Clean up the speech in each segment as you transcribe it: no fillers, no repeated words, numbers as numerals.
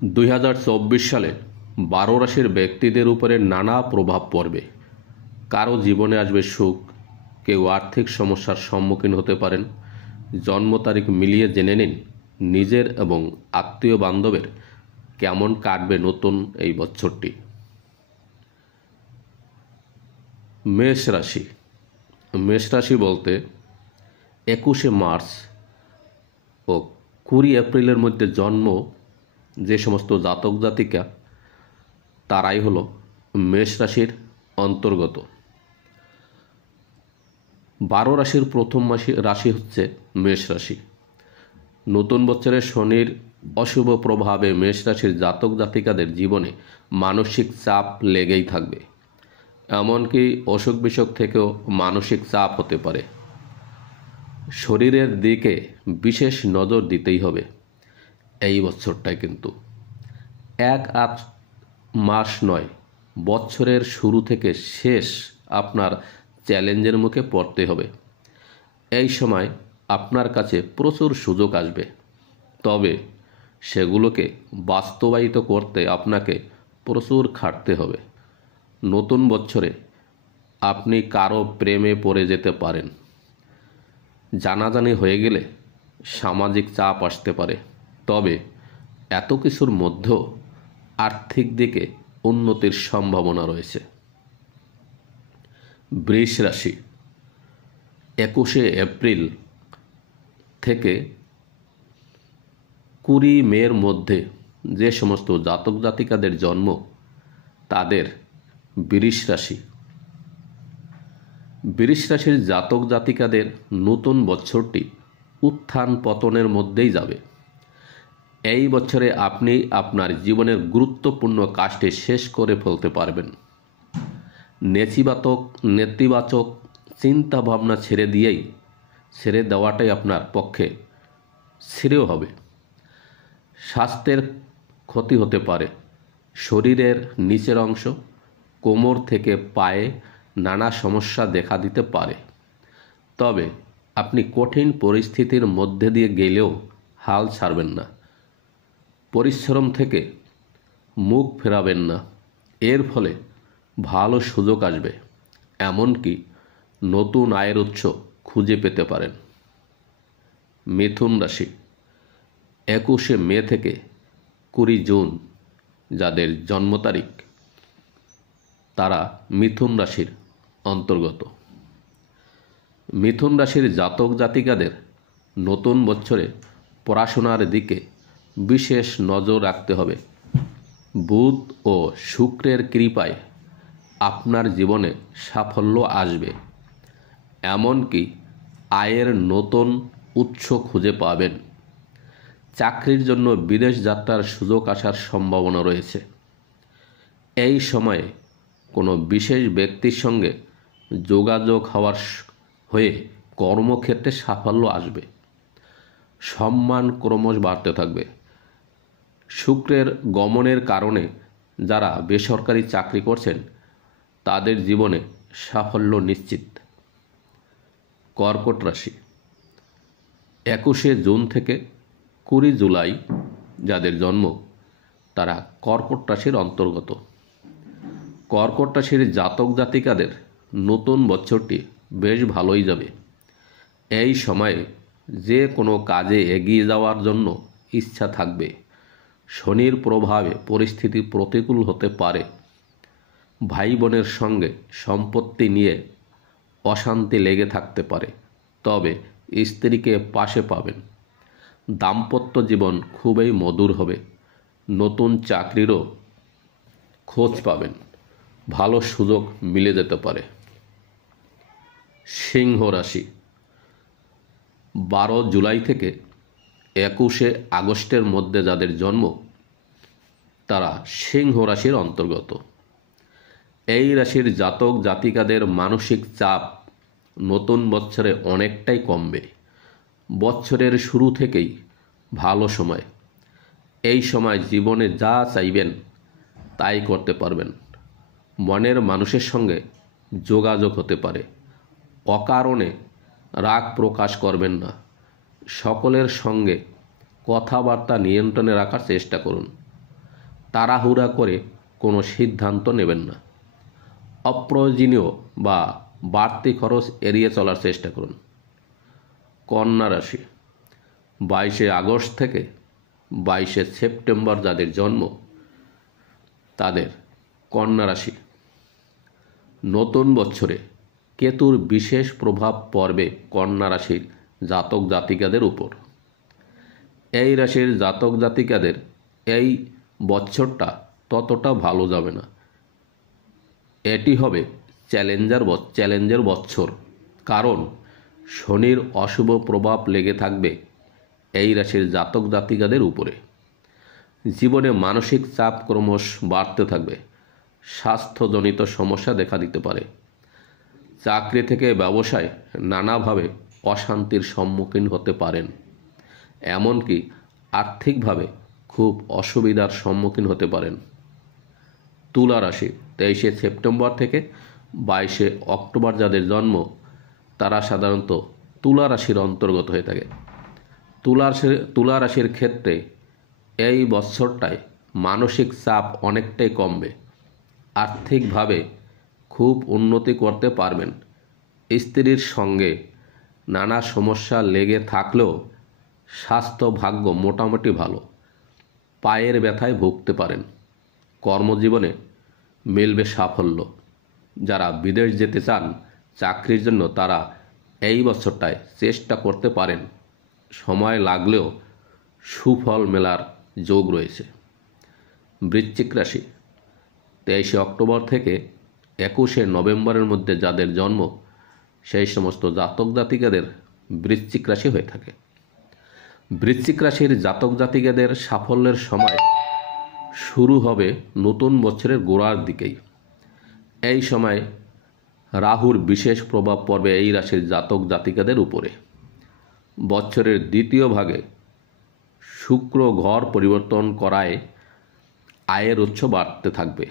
2024 সালে 12 রাশির ব্যক্তিদের উপরে নানা প্রভাব পড়বে। কারো জীবনে আসবে সুখ, কেউ আর্থিক সমস্যার সম্মুখীন হতে পারেন। জন্ম তারিখ মিলিয়ে জেনে নিন নিজের এবং আত্মীয় বান্ধবের কেমন কাটবে নতুন এই বছরটি। মেষ রাশি। মেষ রাশি বলতে 21শে মার্চ ও 20 এপ্রিলের মধ্যে জন্ম যে সমস্ত জাতক জাতিকা তারাই হলো মেষ রাশির অন্তর্গত। 12 রাশির প্রথম রাশি হচ্ছে মেষ রাশি। নতুন বছরে শনির অশুভ প্রভাবে মেষ রাশির জাতক জাতিকাদের জীবনে মানসিক চাপ লেগেই থাকবে। এমনকি অসুখ বিসুখ থেকেও মানসিক চাপ হতে পারে। শরীরের দিকে বিশেষ নজর দিতেই হবে এই বছরটায়। কিন্তু এক আধ মাস নয়, বছরের শুরু থেকে শেষ আপনার চ্যালেঞ্জের মুখে পড়তে হবে। এই সময় আপনার কাছে প্রচুর সুযোগ আসবে, তবে সেগুলোকে বাস্তবায়িত করতে আপনাকে প্রচুর খাটতে হবে। নতুন বছরে আপনি কারো প্রেমে পড়ে যেতে পারেন। জানাজানি হয়ে গেলে সামাজিক চাপ আসতে পারে, তবে এত কিছুর মধ্যেও আর্থিক দিকে উন্নতির সম্ভাবনা রয়েছে। বৃষ রাশি। 21শে এপ্রিল থেকে 20 মের মধ্যে যে সমস্ত জাতক জাতিকাদের জন্ম তাদের বৃষ রাশি। বৃষ রাশির জাতক জাতিকাদের নতুন বছরটি উত্থান পতনের মধ্যেই যাবে। এই বছরে আপনি আপনার জীবনের গুরুত্বপূর্ণ কাজটি শেষ করে ফেলতে পারবেন। নেতিবাচক চিন্তা ভাবনা ছেড়ে দেওয়াটাই আপনার পক্ষে শ্রেয় হবে। স্বাস্থ্যের ক্ষতি হতে পারে। শরীরের নিচের অংশ, কোমর থেকে পায়ে নানা সমস্যা দেখা দিতে পারে। তবে আপনি কঠিন পরিস্থিতির মধ্যে দিয়ে গেলেও হাল ছাড়বেন না। পরিশ্রম থেকে মুখ ফেরাবেন না। এর ফলে ভালো সুযোগ আসবে, এমনকি নতুন আয়ের উৎস খুঁজে পেতে পারেন। মিথুন রাশি। 21শে মে থেকে 20 জুন যাদের জন্ম তারিখ তারা মিথুন রাশির অন্তর্গত। মিথুন রাশির জাতক জাতিকাদের নতুন বছরে পড়াশোনার দিকে বিশেষ নজর রাখতে হবে। বুধ ও শুক্রের কৃপায় আপনার জীবনে সাফল্য আসবে, এমনকি আয়ের নতুন উৎস খুঁজে পাবেন। চাকরির জন্য বিদেশ যাত্রার সুযোগ আসার সম্ভাবনা রয়েছে। এই সময়ে কোনো বিশেষ ব্যক্তির সঙ্গে যোগাযোগ হয়ে কর্মক্ষেত্রে সাফল্য আসবে। সম্মান ক্রমশ বাড়তে থাকবে। শুক্রের গমনের কারণে যারা বেসরকারি চাকরি করছেন তাদের জীবনে সাফল্য নিশ্চিত। কর্কট রাশি। 21শে জুন থেকে 20 জুলাই যাদের জন্ম তারা কর্কট রাশির অন্তর্গত। কর্কট রাশির জাতক জাতিকাদের নতুন বছরটি বেশ ভালোই যাবে। এই সময়ে যে কোনো কাজে এগিয়ে যাওয়ার জন্য ইচ্ছা থাকবে। শনির প্রভাবে পরিস্থিতি প্রতিকূল হতে পারে। ভাই বোনের সঙ্গে সম্পত্তি নিয়ে অশান্তি লেগে থাকতে পারে, তবে স্ত্রীকে পাশে পাবেন। দাম্পত্য জীবন খুবই মধুর হবে। নতুন চাকরিরও খোঁজ পাবেন। ভালো সুযোগ মিলে যেতে পারে। সিংহ রাশি। 12 জুলাই থেকে 21শে আগস্টের মধ্যে যাদের জন্ম তারা সিংহ রাশির অন্তর্গত। এই রাশির জাতক জাতিকাদের মানসিক চাপ নতুন বছরে অনেকটাই কমবে। বছরের শুরু থেকেই ভালো সময়। এই সময় জীবনে যা চাইবেন তাই করতে পারবেন। মনের মানুষের সঙ্গে যোগাযোগ হতে পারে। অকারণে রাগ প্রকাশ করবেন না। সকলের সঙ্গে কথাবার্তা নিয়ন্ত্রণে রাখার চেষ্টা করুন। তাড়াহুড়া করে কোনো সিদ্ধান্ত নেবেন না। অপ্রয়োজনীয় বা বাড়তি খরচ এড়িয়ে চলার চেষ্টা করুন। কন্যা রাশি, 22শে আগস্ট থেকে 22শে সেপ্টেম্বর যাদের জন্ম তাদের কন্যা রাশি। নতুন বছরে কেতুর বিশেষ প্রভাব পড়বে কন্যা রাশির জাতক জাতিকাদের উপর। এই রাশির জাতক জাতিকাদের এই বছরটা ততটা ভালো যাবে না। এটি হবে চ্যালেঞ্জের বছর, কারণ শনির অশুভ প্রভাব লেগে থাকবে এই রাশির জাতক জাতিকাদের উপরে। জীবনে মানসিক চাপ ক্রমশ বাড়তে থাকবে। স্বাস্থ্যজনিত সমস্যা দেখা দিতে পারে। চাকরি থেকে ব্যবসায় নানাভাবে অশান্তির সম্মুখীন হতে পারেন। এমনকি আর্থিকভাবে খুব অসুবিধার সম্মুখীন হতে পারেন। তুলা রাশি, 23শে সেপ্টেম্বর থেকে 22শে অক্টোবর যাদের জন্ম তারা সাধারণত তুলা রাশির অন্তর্গত হয়ে থাকে। তুলা রাশির ক্ষেত্রে এই বছরটায় মানসিক চাপ অনেকটাই কমবে। আর্থিকভাবে খুব উন্নতি করতে পারবেন। স্ত্রীর সঙ্গে নানা সমস্যা লেগে থাকলেও স্বাস্থ্য ভাগ্য মোটামুটি ভালো। পায়ের ব্যথায় ভুগতে পারেন। কর্মজীবনে মিলবে সাফল্য। যারা বিদেশ যেতে চান চাকরির জন্য তারা এই বছরটায় চেষ্টা করতে পারেন। সময় লাগলেও সুফল মেলার যোগ রয়েছে। বৃশ্চিক রাশি, 23শে অক্টোবর থেকে 21শে নভেম্বরের মধ্যে যাদের জন্ম সেই সমস্ত জাতক জাতিকাদের বৃশ্চিক রাশি হয়ে থাকে। বৃশ্চিক রাশির জাতক জাতিকাদের সাফল্যের সময় শুরু হবে নতুন বছরের গোড়ার দিকেই। এই সময় রাহুর বিশেষ প্রভাব পড়বে এই রাশির জাতক জাতিকাদের উপরে। বছরের দ্বিতীয় ভাগে শুক্র ঘর পরিবর্তন করায় আয়ের উৎস বাড়তে থাকবে।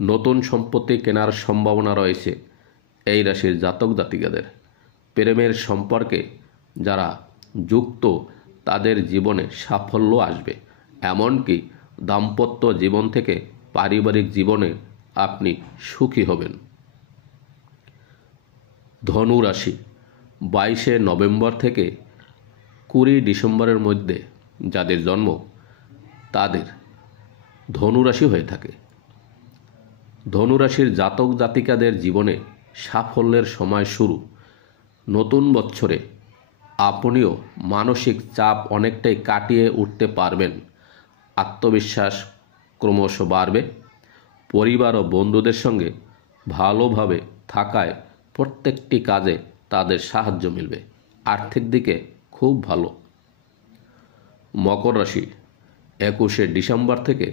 নতুন সম্পত্তি কেনার সম্ভাবনা রয়েছে এই রাশির জাতক জাতিকাদের। প্রেমের সম্পর্কে যারা যুক্ত তাদের জীবনে সাফল্য আসবে। এমনকি দাম্পত্য জীবন থেকে পারিবারিক জীবনে আপনি সুখী হবেন। ধনু রাশি, 22শে নভেম্বর থেকে 20 ডিসেম্বরের মধ্যে যাদের জন্ম তাদের ধনুরাশি হয়ে থাকে। ধনুরাশির জাতক জাতিকাদের জীবনে সাফল্যের সময় শুরু। নতুন বছরে আপনিও মানসিক চাপ অনেকটাই কাটিয়ে উঠতে পারবেন। আত্মবিশ্বাস ক্রমশ বাড়বে। পরিবার ও বন্ধুদের সঙ্গে ভালোভাবে থাকায় প্রত্যেকটি কাজে তাদের সাহায্য মিলবে। আর্থিক দিকে খুব ভালো। মকর রাশি, 21শে ডিসেম্বর থেকে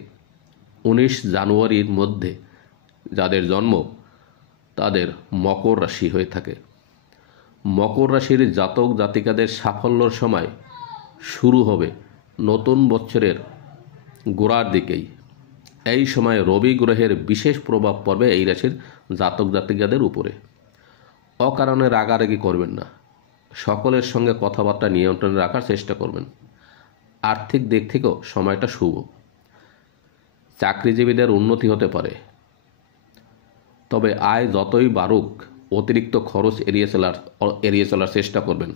19 জানুয়ারির মধ্যে যাদের জন্ম তাদের মকর রাশি হয়ে থাকে। মকর রাশির জাতক জাতিকাদের সাফল্যর সময় শুরু হবে নতুন বছরের গোড়ার দিকেই। এই সময় রবি গ্রহের বিশেষ প্রভাব পড়বে এই রাশির জাতক জাতিকাদের উপরে। অকারণে রাগারাগি করবেন না। সকলের সঙ্গে কথাবার্তা নিয়ন্ত্রণে রাখার চেষ্টা করবেন। আর্থিক দিক থেকেও সময়টা শুভ। চাকরিজীবীদের উন্নতি হতে পারে। তবে আয় যতই বাড়ুক অতিরিক্ত খরচ এড়িয়ে চলার চেষ্টা করবেন।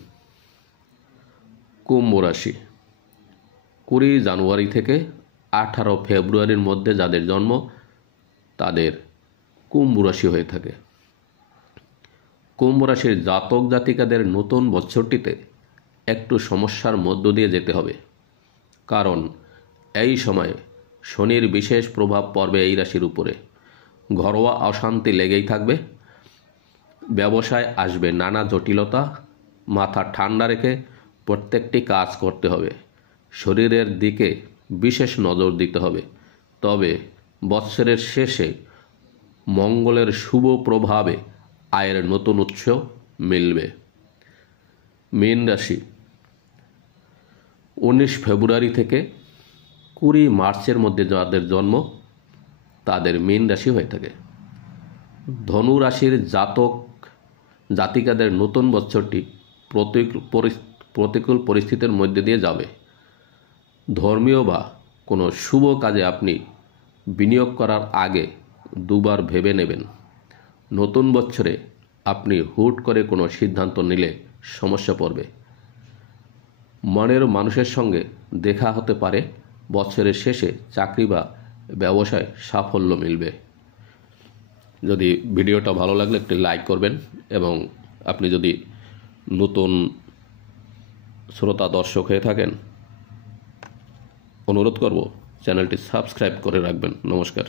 কুম্ভ রাশি, 20 জানুয়ারি থেকে 18 ফেব্রুয়ারির মধ্যে যাদের জন্ম তাদের কুম্ভ রাশি হয়ে থাকে। কুম্ভ রাশির জাতক জাতিকাদের নতুন বছরটিতে একটু সমস্যার মধ্য দিয়ে যেতে হবে, কারণ এই সময়ে শনির বিশেষ প্রভাব পড়বে এই রাশির উপরে। ঘরোয়া অশান্তি লেগেই থাকবে। ব্যবসায় আসবে নানা জটিলতা। মাথা ঠান্ডা রেখে প্রত্যেকটি কাজ করতে হবে। শরীরের দিকে বিশেষ নজর দিতে হবে। তবে বৎসরের শেষে মঙ্গলের শুভ প্রভাবে আয়ের নতুন উৎস মিলবে। মীন রাশি, 19 ফেব্রুয়ারি থেকে 20 মার্চের মধ্যে যাদের জন্ম তাদের মীন রাশি হয়ে থাকে। ধনু রাশির জাতক জাতিকাদের নতুন বছরটি প্রতিকূল পরিস্থিতির মধ্যে দিয়ে যাবে। ধর্মীয় বা কোনো শুভ কাজে আপনি বিনিয়োগ করার আগে দুবার ভেবে নেবেন। নতুন বছরে আপনি হুট করে কোনো সিদ্ধান্ত নিলে সমস্যা পড়বে। মনের মানুষের সঙ্গে দেখা হতে পারে, বছরের শেষে চাকরি বা ব্যবসায় সাফল্য মিলবে। যদি ভিডিওটা ভালো লাগলে একটি লাইক করবেন এবং আপনি যদি নতুন শ্রোতা দর্শক হয়ে থাকেন, অনুরোধ করব চ্যানেলটি সাবস্ক্রাইব করে রাখবেন। নমস্কার।